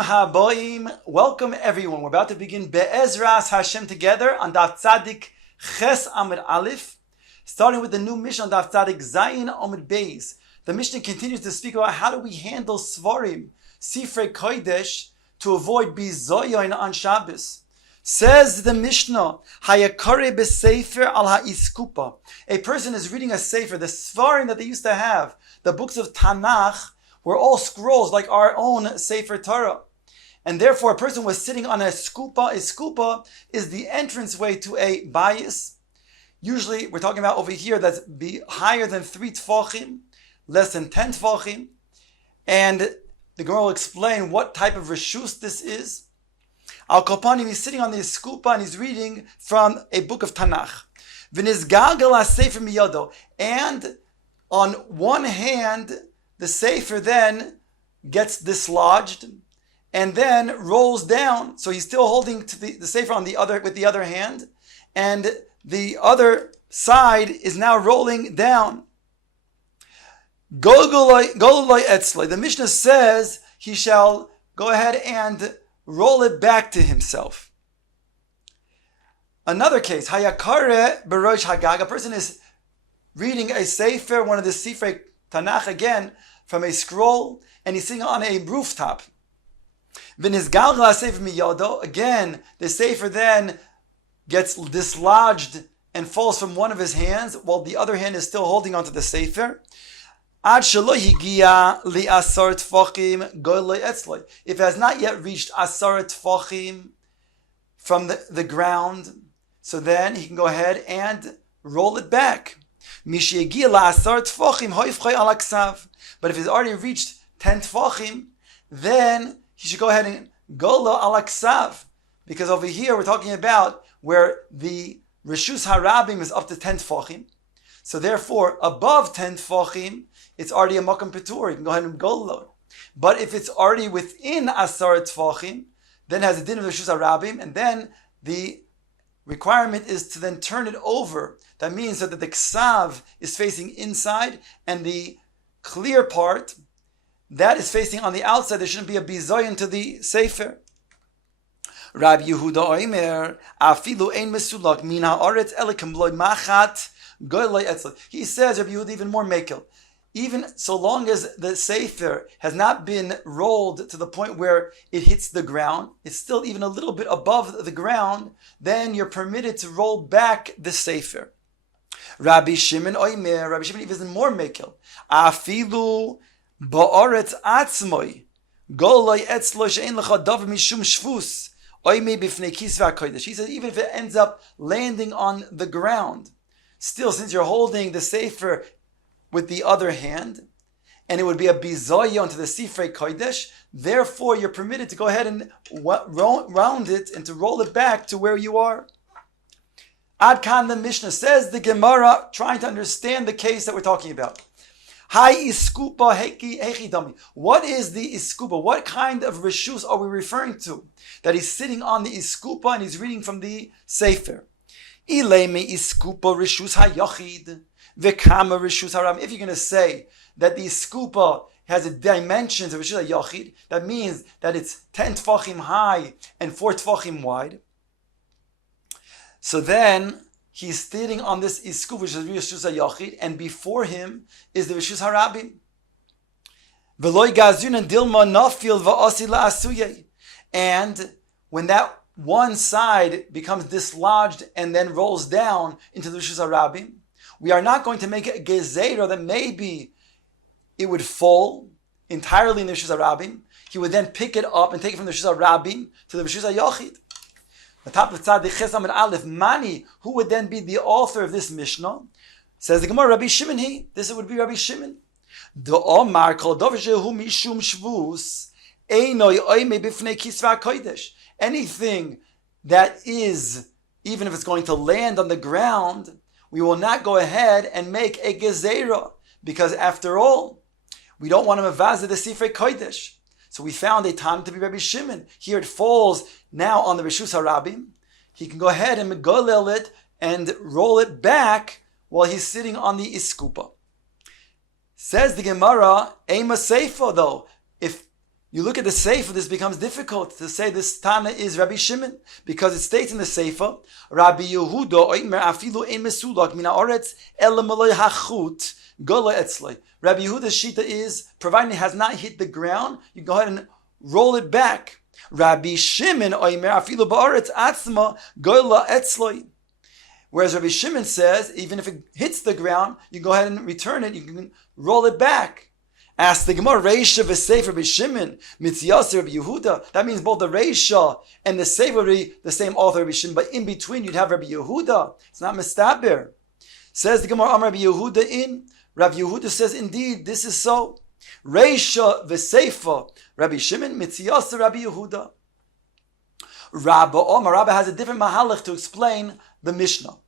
Bruchim haboim. Welcome everyone. We're about to begin Be'ezras Hashem together on Daf Tzadik Ches Amud Aleph, starting with the new Mishnah on Daf Tzadik Zayin Amud Beis. The Mishnah continues to speak about how do we handle Svarim, Sifrei Kodesh, to avoid Bizoyon on Shabbos. Says the Mishnah, Hayakare b'Sefer al ha'iskupa. A person is reading a Sefer, the Svarim that they used to have, the books of Tanakh, were all scrolls like our own Sefer Torah. And therefore a person was sitting on a skupa. A skupa is the entranceway to a bayis. Usually we're talking about over here that's higher than 3 tfachim, less than 10 tfachim. And the Gemara will explain what type of reshus this is. Al Kopanim, he's sitting on the skupa and he's reading from a book of Tanakh. V'nizgalgal ha-sefer miyado. And on one hand, the Sefer then gets dislodged and then rolls down. So he's still holding to the Sefer on with the other hand, and the other side is now rolling down. Gololoi etzloi. The Mishnah says he shall go ahead and roll it back to himself. Another case, hayakare berosh hagag. A person is reading a Sefer, one of the Sifrei Tanakh again, from a scroll, and he's sitting on a rooftop. Again, the Sefer then gets dislodged and falls from one of his hands, while the other hand is still holding onto the Sefer. If it has not yet reached asar tfachim from the ground, so then he can go ahead and roll it back. But if he's already reached 10 tfachim, then he should go ahead and golo al aksav, because over here we're talking about where the reshus harabim is up to 10 tfachim. So therefore, above 10 tfachim, it's already a makam petur. You can go ahead and golo. But if it's already within asar tfachim, then it has a din of reshus harabim, and then the requirement is to then turn it over. That means that the ksav is facing inside, and the clear part that is facing on the outside. There shouldn't be a bizoyin to the Sefer. Rabbi Yehuda Oimer, afilu ein mesulak min haaretz elikim loy machat goyloi etzel. He says, Rabbi Yehuda, even more mekel. Even so long as the Sefer has not been rolled to the point where it hits the ground, it's still even a little bit above the ground, then you're permitted to roll back the Sefer. Rabbi Shimon Oimer, Rabbi Shimon even more mekel. Afilu ba'aretz atzmoi goloi etzlo she'en lecha davar mishum shvus oimei b'fnei kisva kodesh. He says even if it ends up landing on the ground, still since you're holding the Sefer with the other hand, and it would be a bizoyon to the Sifrei Kodesh, therefore you're permitted to go ahead and round it and to roll it back to where you are. Ad Kan, the Mishnah says, the Gemara, trying to understand the case that we're talking about. Hi iskupa hechi dami. What is the iskupa? What kind of reshus are we referring to? That he's sitting on the iskupa and he's reading from the Sefer. Ileme iskupa reshus hayachid v'kama reshus haram. If you're going to say that the iskupa has a dimensions of reshus hayachid, that means that it's 10 tfachim high and 4 tfachim wide. So then he's sitting on this iskup, which is Rishus HaYachid, and before him is the Rishus HaRabim. V'loi gazun and dilma nafil va'asi la'asuyeh. And when that one side becomes dislodged and then rolls down into the Rishus HaRabim, we are not going to make a gezerah that maybe it would fall entirely in the Rishus HaRabim. He would then pick it up and take it from the Rishus HaRabim to the Rishus HaYachid. The top of Tzadik Ches Amud Aleph, Mani, who would then be the author of this Mishnah? Says the Gemara, Rabbi Shimon he. This would be Rabbi Shimon. The Omar kol davar shehu mishum shvus einoi oimei b'fnei kisva kodesh. Anything that is, even if it's going to land on the ground, we will not go ahead and make a gezerah, because after all, we don't want to mevazeh the Sifrei Kodesh. So we found a time to be Rabbi Shimon. Here it falls now on the Rishus HaRabim. He can go ahead and megolel it and roll it back while he's sitting on the iskupa. Says the Gemara, Ema Seifa though, if you look at the Sefer, this becomes difficult to say this Tana is Rabbi Shimon, because it states in the Sefer, Rabbi Yehuda oimer afilu ein mesulak min haaretz ela maloi hachut gola etzloi. Rabbi Yehuda's shita is, providing it has not hit the ground, you go ahead and roll it back. Rabbi Shimon oimer afilu ba'aretz atzma gola etzloi. Whereas Rabbi Shimon says, even if it hits the ground, you go ahead and return it, you can roll it back. Ask the Gemara, Reisha v'Sefer Rabbi Shimon, Mitziyas Rabbi Yehuda. That means both the Reisha and the Sefer would be the same author, Rabbi Shimon, but in between you'd have Rabbi Yehuda. It's not Mistaber. Says the Gemara, Rabbi Yehuda in. Rabbi Yehuda says, indeed, this is so. Reisha v'Sefer Rabbi Shimon, Mitziyas Rabbi Yehuda. Rabba has a different mahalach to explain the Mishnah.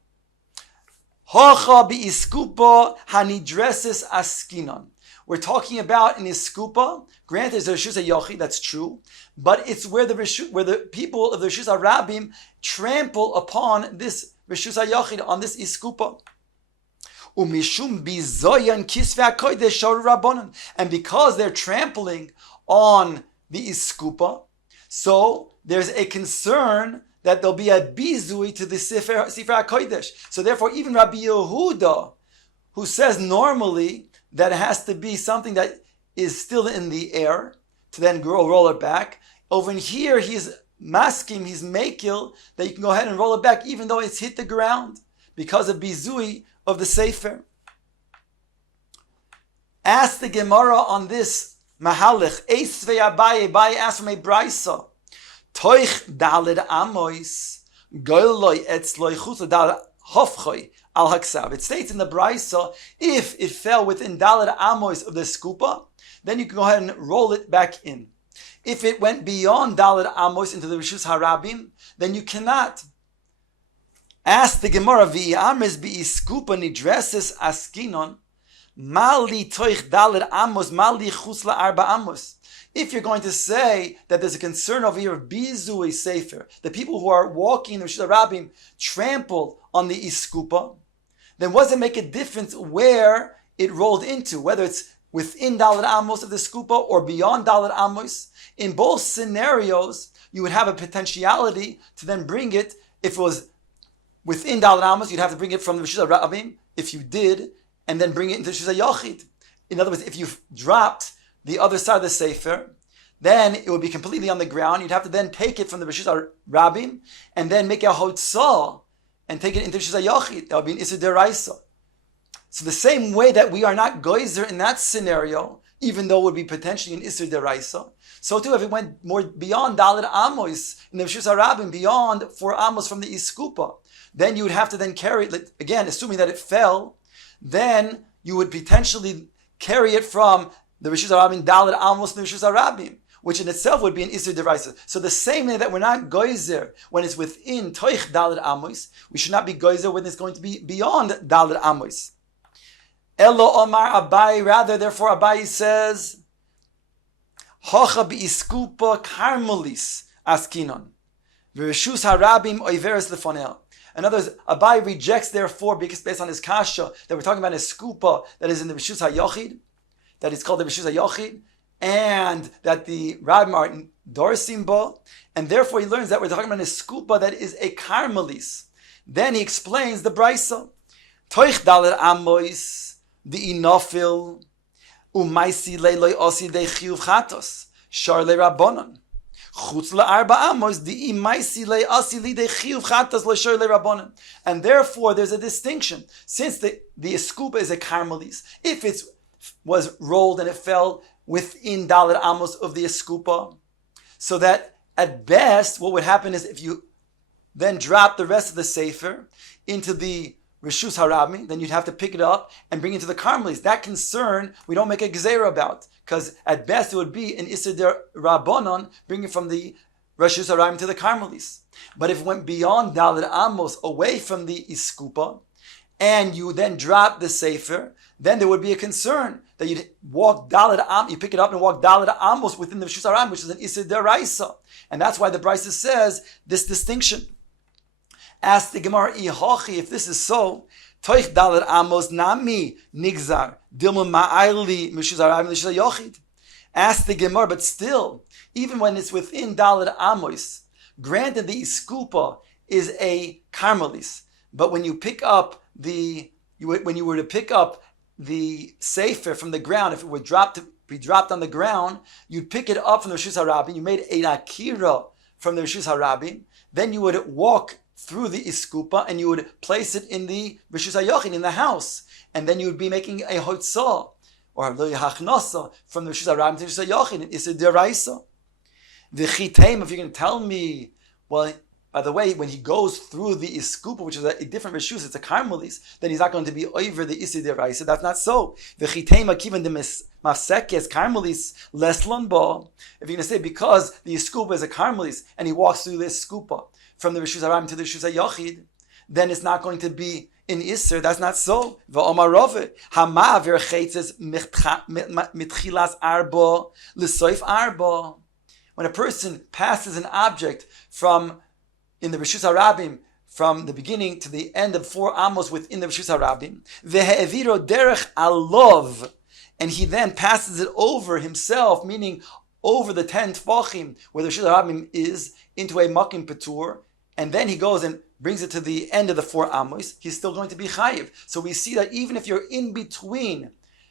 Hacha bi'iskupa hanidreses askinon. We're talking about in Iskupa. Granted, there's a Reshus HaYachid, that's true, but it's where the people of the Reshus HaRabim trample upon this Reshus HaYachid, on this Iskupa. Umishum bizoyan kisvei hakodesh sharu rabbanon, and because they're trampling on the Iskupa, so there's a concern that there'll be a bizui to the Sefer HaKodesh. So therefore, even Rabbi Yehuda, who says normally that it has to be something that is still in the air to then roll it back, over in here he's masking, he's makil, that you can go ahead and roll it back even though it's hit the ground because of bizui of the Sefer. Ask the Gemara on this mahalich. Eisvei Abaye asked from a brisa. Toich daled amois goyloi etzloi chutz daled hofchoi al haksav. It states in the brisa, if it fell within daled amois of the skupa, then you can go ahead and roll it back in. If it went beyond daled amos into the Reshus HaRabim, then you cannot. Ask the Gemara, v'yames bi'iskupa nidreses askinon mali toich daled amos mali chutz la'arba amos. If you're going to say that there's a concern over here of bizui sefer, the people who are walking in the Reshus HaRabim trample on the iskupa, then what does it make a difference where it rolled into, whether it's within Dalet Amos of the skupa or beyond Dalet Amos? In both scenarios, you would have a potentiality to then bring it. If it was within Dalet Amos, you'd have to bring it from the Reshus HaRabim, if you did, and then bring it into Reshus HaYachid. In other words, if you dropped the other side of the Sefer, then it would be completely on the ground. You'd have to then take it from the Reshus HaRabim and then make a hotzah and take it into Reshus HaYachid. That would be an Isur Deraisa. So the same way that we are not Geyser in that scenario, even though it would be potentially an Isur Deraisa, so too if it went more beyond Dalet Amos in the Reshus HaRabim, beyond 4 Amos from the Iskupa, then you would have to then carry it, again, assuming that it fell, then you would potentially carry it from the Reshus HaRabim, Dalet Amos, and the Reshus HaRabim, which in itself would be an Isur Deraisa. So the same way that we're not Geyser when it's within Toich Dalet Amos, we should not be Geyser when it's going to be beyond Dalet Amos. Elo Omar Abai, rather, therefore Abai says, Hocha bi'iskupa karmelis askinon, v'reshus harabim oiveres lefonel. In other words, Abai rejects, therefore, because based on his kasha, that we're talking about a skupa that is in the Reshus HaYachid, that is called the Reshus HaYachid, and that the Rabbim are dorsim bo, and therefore he learns that we're talking about a skupa that is a karmelis. Then he explains the brisa. Toich daler amois, the inofil, umaisi leiloi osi de chiyuv chatos, shar le rabbonon. Chutz le arba amos, the imaisi le osi li de chiyuv chatos le shar le rabbonon. And therefore there's a distinction. Since the skupa is a karmelis, if it was rolled and it fell within Dalet Amos of the Eskupa, so that at best what would happen is if you then drop the rest of the Sefer into the Reshus HaRabim, then you'd have to pick it up and bring it to the Carmelis. That concern we don't make a Gezerah about, because at best it would be an Isur Der Rabbanon, bringing from the Reshus HaRabim to the Carmelis. But if it went beyond Dalet Amos, away from the Iskupa, and you then drop the Sefer, then there would be a concern that you'd walk Dalet Amos, you pick it up and walk Dalet Amos within the Reshus HaRabim, which is an Isur Deraisa. And that's why the Brisa says this distinction. Ask the Gemara, if this is so, Toich Dalet Amos nami nigzar dilma ma'ayli Reshus HaRabim Reshus HaYachid. Ask the Gemara, but still, even when it's within Daled Amos, granted the iskupa is a karmelis, but when you pick up when you were to pick up the sefer from the ground, if it would be dropped on the ground, you'd pick it up from the Rishus HaRabim. You made an akira from the Rishus HaRabim. Then you would walk through the iskupa and you would place it in the Rishus HaYochin, in the house. And then you would be making a hotzah, or a hachnasa, from the Rishus HaRabim to the Rishus HaYochin. It's a deraisa. The chiteim, if you're going to tell me, well, by the way, when he goes through the iskupa, which is a different reshus, it's a karmelis, then he's not going to be over the isi deraisa. That's not so. The chiteim akivan the masechet karmelis leslan ba. If you're going to say because the iskupa is a karmelis and he walks through this skupa from the reshus haram to the reshus hayachid, then it's not going to be in iser. That's not so. V'omarove hamaver chaitzes mitchilas arba l'soif arba. When a person passes an object in the Rishus HaRabim, from the beginning to the end of 4 amos within the Rishus HaRabim, ve'eviro derech alov, and he then passes it over himself, meaning over the 10 tfachim where the Rishus HaRabim is, into a makim petur, and then he goes and brings it to the end of the 4 amos, he's still going to be chayiv. So we see that even if you're in between,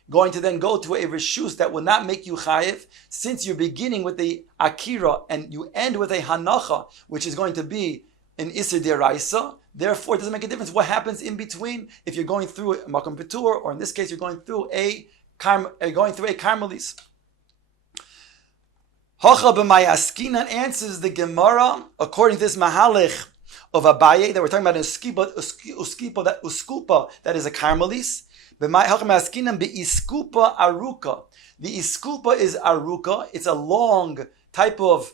going to then go to a reshus that will not make you chayiv, since you're beginning with the akira and you end with a hanacha, which is going to be an iser deraisa. Therefore, it doesn't make a difference what happens in between. If you're going through a makom petur, or in this case, you're going through a karmelis. Hacha b'mayaskinan answers the Gemara according to this mahalech of Abaye that we're talking about an uskupa that is a karmelis. The iskupa is aruka. It's a long type of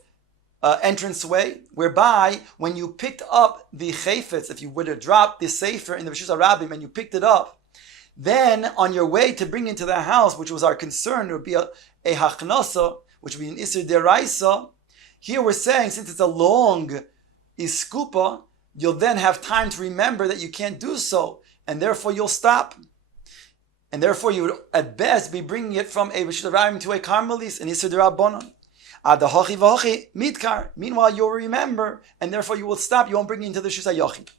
entranceway, whereby when you picked up the chayfetz, if you would have dropped the sefer in the Rishus HaRabim and you picked it up, then on your way to bring into the house, which was our concern, it would be a hachnasa, which would be an iser deraisa. Here we're saying, since it's a long iskupa, you'll then have time to remember that you can't do so, and therefore you'll stop. And therefore, you would at best be bringing it from a Rishus HaRabim to a karmelis, an iser derabanan. Adahachi v'hachi mitkar. Meanwhile, you'll remember, and therefore you will stop. You won't bring it into the Rishus HaYachid.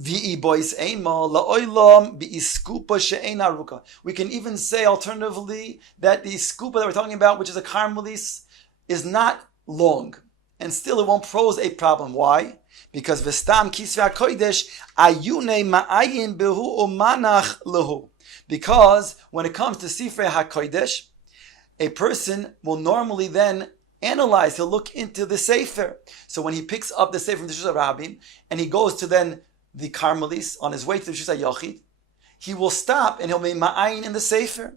V'i bois einma la'olam bi'iskupa she'ein aruka. We can even say alternatively that the iskupa that we're talking about, which is a karmelis, is not long, and still it won't pose a problem. Why? Because v'stam kisvei hakodesh ayune ma'ayin behu umanach lehu. Because when it comes to Sifrei HaKodesh, a person will normally then analyze, he'll look into the Sefer. So when he picks up the Sefer from the Rishus HaRabim, and he goes to then the Karmelis on his way to the Rishus HaYachid, he will stop and he'll make ma'ayin in the Sefer.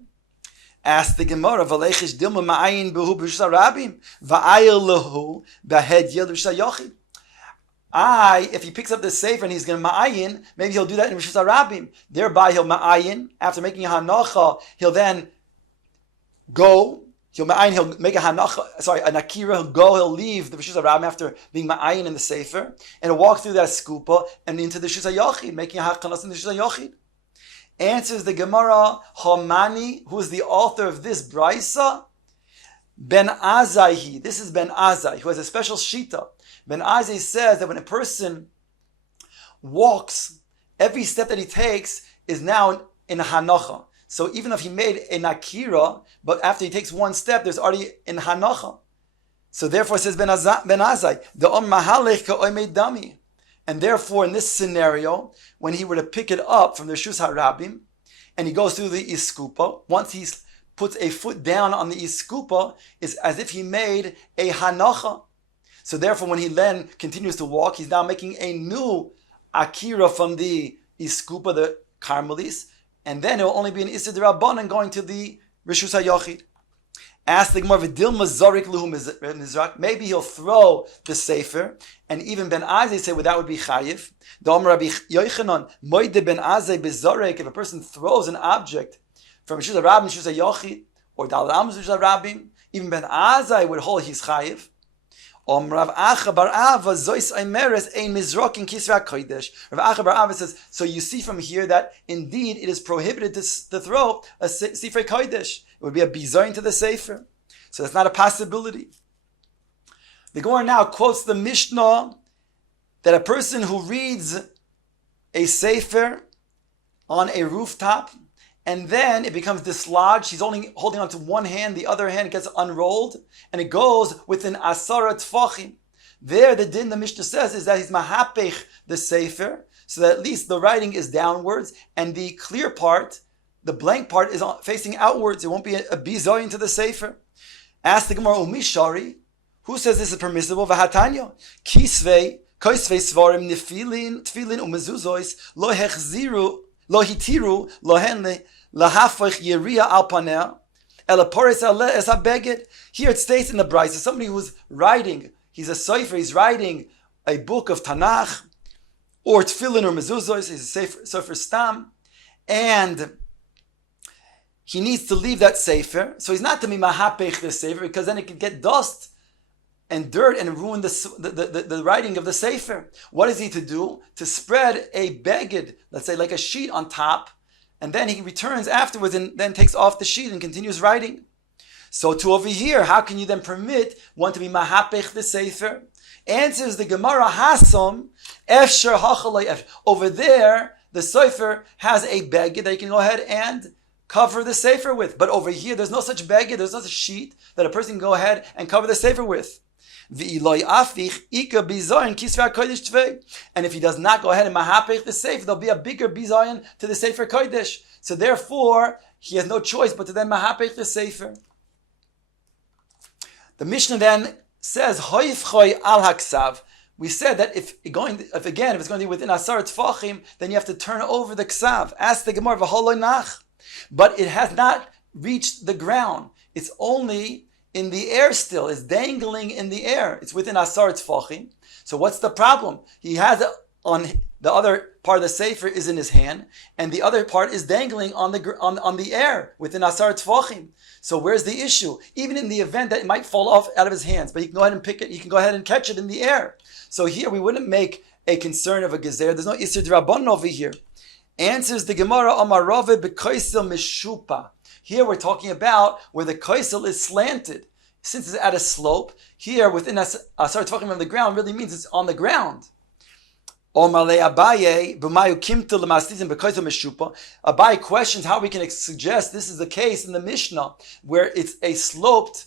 Ask the Gemara, V'leichish dilma ma'ayin behu b'Rishus HaRabim, v'ayil lehu b'hed yel Rishus HaYachid. If he picks up the sefer and he's going to ma'ayin, maybe he'll do that in Rishus HaRabim. Thereby he'll ma'ayin. After making a hanacha, he'll then go. He'll make a hanacha, an akira, he'll leave the Rishus HaRabim after being ma'ayin in the sefer, and he'll walk through that skupa and into the Rishus HaYachid, making a hakanas in the Rishus HaYachid. Answers the Gemara, Hamani, who is the author of this brisa? Ben Azai. This is Ben Azai, who has a special shita. Ben Azai says that when a person walks, every step that he takes is now in a hanacha. So even if he made an akira, but after he takes one step, there's already in hanacha. So therefore, says Ben Azai, the mahalech ka'oimei dami. And therefore, in this scenario, when he were to pick it up from the Rishus HaRabim, and he goes through the iskupa, once he puts a foot down on the iskupa, it's as if he made a hanacha. So therefore, when he then continues to walk, he's now making a new akira from the iskupa, the karmelis, and then it will only be an iser derabanan going to the Rishus HaYachid. Ask the Gemara, V'dilma zorik luhu mizrak. Maybe he'll throw the sefer, and even Ben Azai say, well, that would be chayiv. Dom Rabbi Yochanan, moide Ben Azai bezorek. If a person throws an object from Rishus HaRabim, Rishus HaYachid, or Daled Amos Rishus HaRabim, even Ben Azai would hold he's chayiv. Rav Acha bar Ava zois aimeres ein mizrokin kisvei hakodesh. Rav Acha bar Ava says, so you see from here that indeed it is prohibited to throw a Sifrei Kodesh. It would be a bizayin to the Sefer. So that's not a possibility. The Gemara now quotes the Mishnah that a person who reads a sefer on a rooftop and then it becomes dislodged, he's only holding on to one hand, the other hand gets unrolled, and it goes within asara tfachim. There, the din the Mishnah says is that he's mahapech the sefer, so that at least the writing is downwards, and the clear part, the blank part, is facing outwards. It won't be a bizoyin to the sefer. Ask the Gemara, Umishari, who says this is permissible? Vahatanya, kisvei, koisvei svarim nefilin, tfilin umezuzois, lo hechziru, lo hitiru, lo henle, lahafach yiriya al paneh, elaporis ale es habeged. Here it states in the Brisa, somebody who's writing, he's a sefer, he's writing a book of Tanakh, or tefillin or mezuzos, he's a sefer stam, and he needs to leave that sefer. So he's not to be mahapech the sefer, because then it could get dust and dirt and ruin the writing of the sefer. What is he to do? To spread a beged, let's say like a sheet on top, and then he returns afterwards and then takes off the sheet and continues writing. So to over here, how can you then permit one to be mahapech the sefer? Answers the Gemara Hasom, Efsher Hachalay Efsher. Over there, the sefer has a beged that you can go ahead and cover the sefer with. But over here, there's no such beged, there's no such sheet that a person can go ahead and cover the sefer with. And if he does not go ahead and mahapech the sefer, there'll be a bigger bizayin to the sefer kodesh. So therefore, he has no choice but to then mahapech the sefer. The Mishnah then says, Hoif choy al haksav. We said that if it's going to be within asar tfachim, then you have to turn over the ksav. Ask the Gemara, v'holoi nach. But it has not reached the ground. It's only in the air still. It's dangling in the air. It's within asar tfachim. So what's the problem? He has it on the other part of the sefer is in his hand, and the other part is dangling on the air within asar tfachim. So where's the issue? Even in the event that it might fall off out of his hands, but he can go ahead and pick it, he can go ahead and catch it in the air. So here we wouldn't make a concern of a gezer. There's no isur d'rabbanan over here. Answers the Gemara, Amar Rave b'koisel mishupa. Here we're talking about where the koisel is slanted. Since it's at a slope, here within asar tfachim on the ground really means it's on the ground. Abaye questions how we can suggest this is the case in the Mishnah where it's a sloped,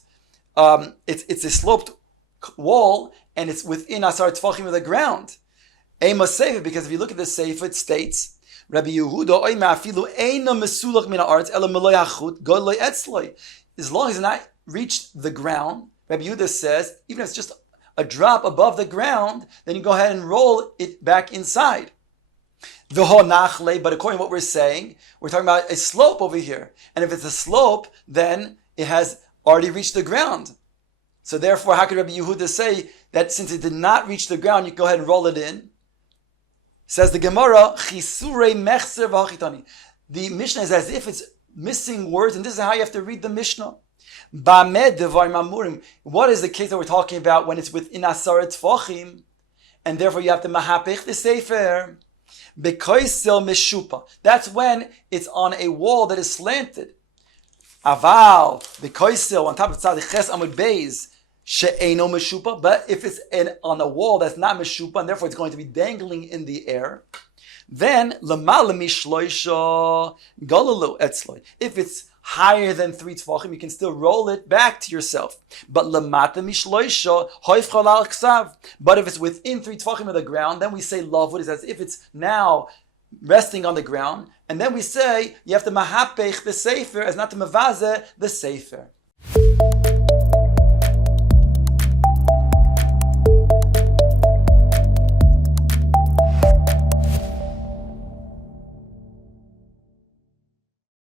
it's a sloped wall and it's within asar tfachim of the ground. Masechet, because if you look at the sefer, it states Rabbi Yehuda as long as it's not reached the ground, Rabbi Yehuda says even if it's just a drop above the ground, then you go ahead and roll it back inside. But according to what we're saying, we're talking about a slope over here. And if it's a slope, then it has already reached the ground. So therefore, how could Rabbi Yehuda say that since it did not reach the ground, you can go ahead and roll it in? Says the Gemara, Chisure mechzer v'achitani. The Mishnah is as if it's missing words, and this is how you have to read the Mishnah. What is the case that we're talking about when it's within asar tfachim, and therefore you have to mahapech the sefer? Bekoisel mishupa. That's when it's on a wall that is slanted. Aval bekoisel on top of tzaddik ches amud beis she'eino mishupa. But if it's on a wall that's not mishupa, and therefore it's going to be dangling in the air, then lamala mishloisha galalu etzloi. If it's higher than 3 tefachim, you can still roll it back to yourself. But lamata mishloisha hoifchal al ksav. But if it's within 3 tefachim of the ground, then we say lavud is as if it's now resting on the ground, and then we say you have to mahapech the sefer as not to mavazeh the sefer.